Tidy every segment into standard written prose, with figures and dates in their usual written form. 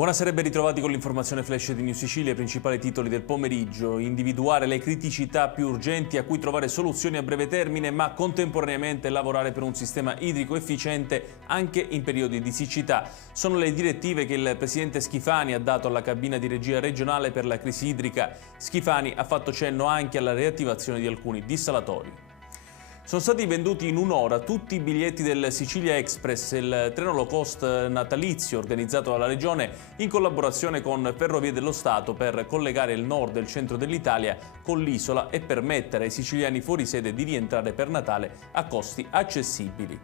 Buonasera e ben ritrovati con l'informazione flash di News Sicilia, i principali titoli del pomeriggio. Individuare le criticità più urgenti a cui trovare soluzioni a breve termine, ma contemporaneamente lavorare per un sistema idrico efficiente anche in periodi di siccità. Sono le direttive che il presidente Schifani ha dato alla cabina di regia regionale per la crisi idrica. Schifani ha fatto cenno anche alla riattivazione di alcuni dissalatori. Sono stati venduti in un'ora tutti i biglietti del Sicilia Express, il treno low cost natalizio organizzato dalla Regione in collaborazione con Ferrovie dello Stato per collegare il nord e il centro dell'Italia con l'isola e permettere ai siciliani fuori sede di rientrare per Natale a costi accessibili.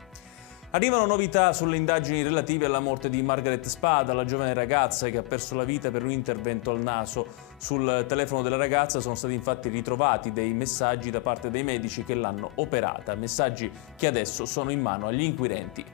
Arrivano novità sulle indagini relative alla morte di Margaret Spada, la giovane ragazza che ha perso la vita per un intervento al naso. Sul telefono della ragazza sono stati infatti ritrovati dei messaggi da parte dei medici che l'hanno operata, messaggi che adesso sono in mano agli inquirenti.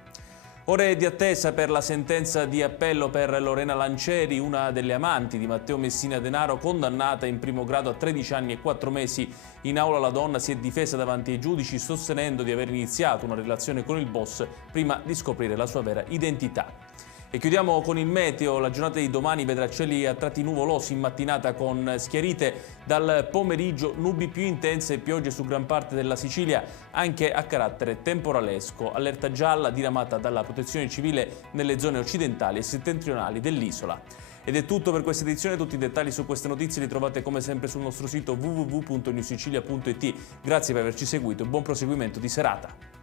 Ore di attesa per la sentenza di appello per Lorena Lancieri, una delle amanti di Matteo Messina Denaro, condannata in primo grado a 13 anni e 4 mesi. In aula la donna si è difesa davanti ai giudici sostenendo di aver iniziato una relazione con il boss prima di scoprire la sua vera identità. E chiudiamo con il meteo. La giornata di domani vedrà cieli a tratti nuvolosi in mattinata con schiarite. Dal pomeriggio nubi più intense e piogge su gran parte della Sicilia, anche a carattere temporalesco. Allerta gialla diramata dalla Protezione Civile nelle zone occidentali e settentrionali dell'isola. Ed è tutto per questa edizione. Tutti i dettagli su queste notizie li trovate come sempre sul nostro sito www.newsicilia.it. Grazie per averci seguito e buon proseguimento di serata.